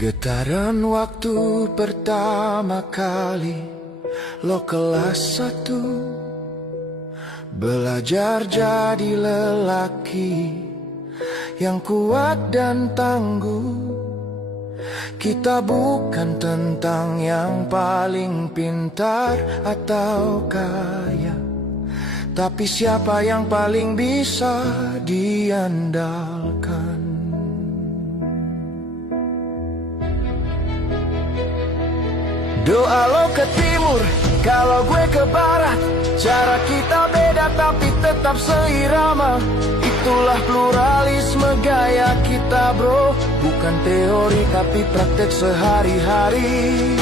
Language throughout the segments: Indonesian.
Getaran waktu pertama kali lo kelas 1, belajar jadi lelaki yang kuat dan tangguh. Kita bukan tentang yang paling pintar atau kaya, tapi siapa yang paling bisa diandalkan. Doa lo ke timur, kalau gue ke barat. Cara kita beda tapi tetap seirama. Itulah pluralisme gaya kita bro. Bukan teori tapi praktek sehari-hari.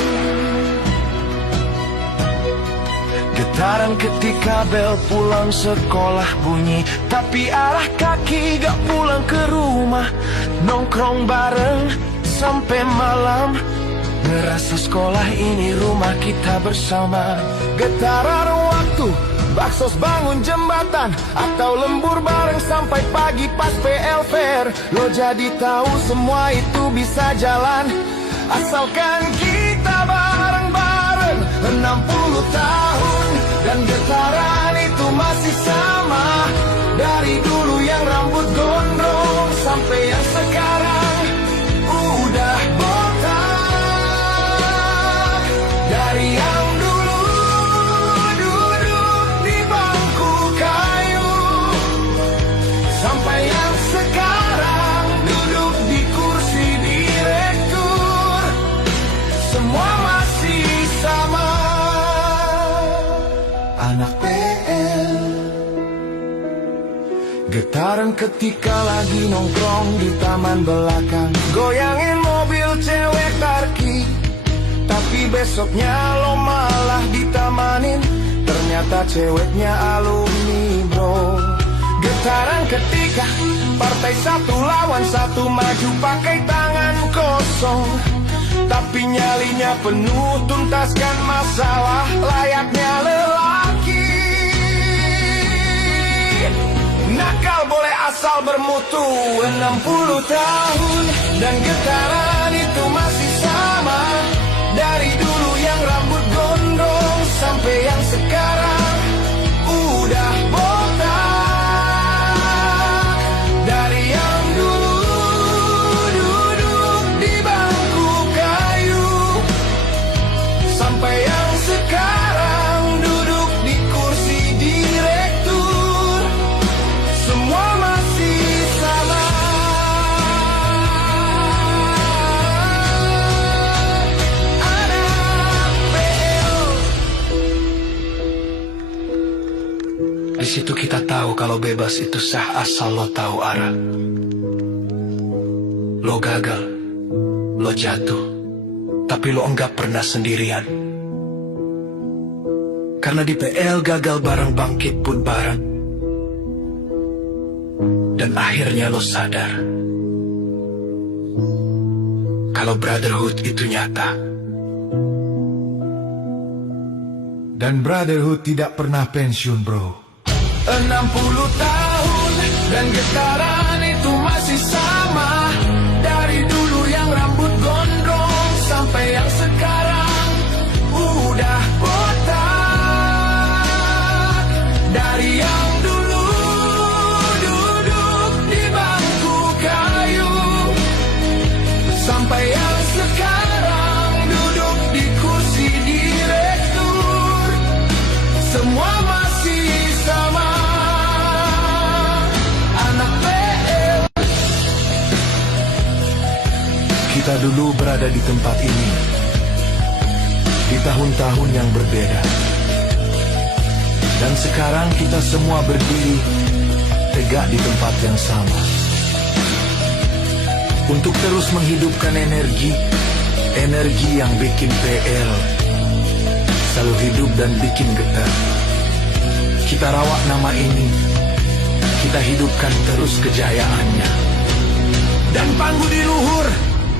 Getaran ketika bel pulang sekolah bunyi, tapi arah kaki gak pulang ke rumah. Nongkrong bareng sampai malam, ngerasa sekolah ini rumah kita bersama. Getaran waktu, baksos bangun jembatan, atau lembur bareng sampai pagi pas PL Fair. Lo jadi tahu semua itu bisa jalan, asalkan kita bareng-bareng. 60 tahun dan getaran itu masih sama. Dari dulu yang rambut gondrong sampai yang sekarang udah botak. Dari yang dulu duduk di bangku kayu sampai yang sekarang duduk di kursi direktur, semua masih sama. Anak PL. Getaran ketika lagi nongkrong di taman belakang, goyangin mobil cewek parkir, tapi besoknya lo malah ditamanin, ternyata ceweknya alumni bro. Getaran ketika partai satu lawan satu maju pakai tangan kosong, tapi nyalinya penuh tuntaskan masalah layaknya lelaki. Nakal boleh asal bermutu. 60 tahun dan getaran itu masih sama. Dari dulu yang rambut gondrong sampai yang sekarang udah botak. Dari yang dulu duduk di bangku kayu sampai yang sekarang duduk di kursi direktur, semua masih sama. Di situ kita tahu kalau bebas itu sah asal lo tahu arah. Lo gagal, lo jatuh, tapi lo enggak pernah sendirian. Karena di PL gagal bareng, bangkit pun bareng. Dan akhirnya lo sadar kalau brotherhood itu nyata. Dan brotherhood tidak pernah pensiun bro. 60 tahun dan getaran itu masih sama. Dari dulu yang rambut gondrong sampai yang sekarang udah botak. Dari yang dulu duduk di bangku kayu sampai yang sekarang duduk di kursi direktur, semua masih sama. Kita dulu berada di tempat ini di tahun-tahun yang berbeda, dan sekarang kita semua berdiri tegak di tempat yang sama untuk terus menghidupkan energi yang bikin PL selalu hidup dan bikin getar. Kita rawat nama ini, kita hidupkan terus kejayaannya, dan panggung di luhur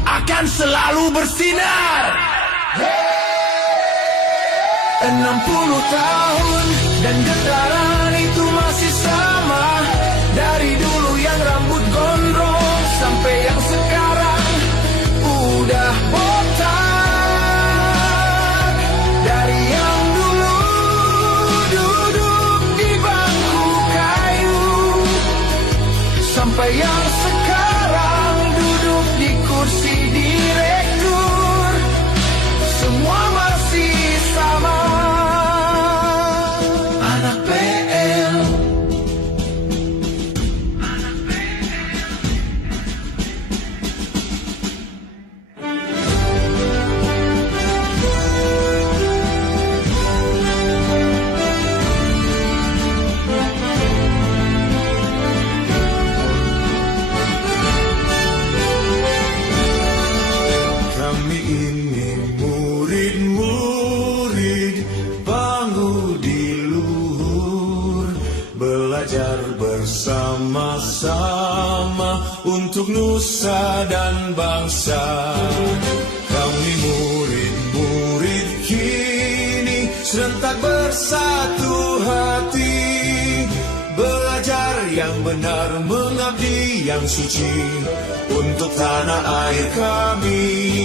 akan selalu bersinar. 60 tahun dan getaran itu masih sama. Dari dulu yang rambut gondrong sampai yang sekarang udah untuk nusa dan bangsa. Kami murid-murid kini serentak bersatu hati, belajar yang benar, mengabdi yang suci untuk tanah air kami.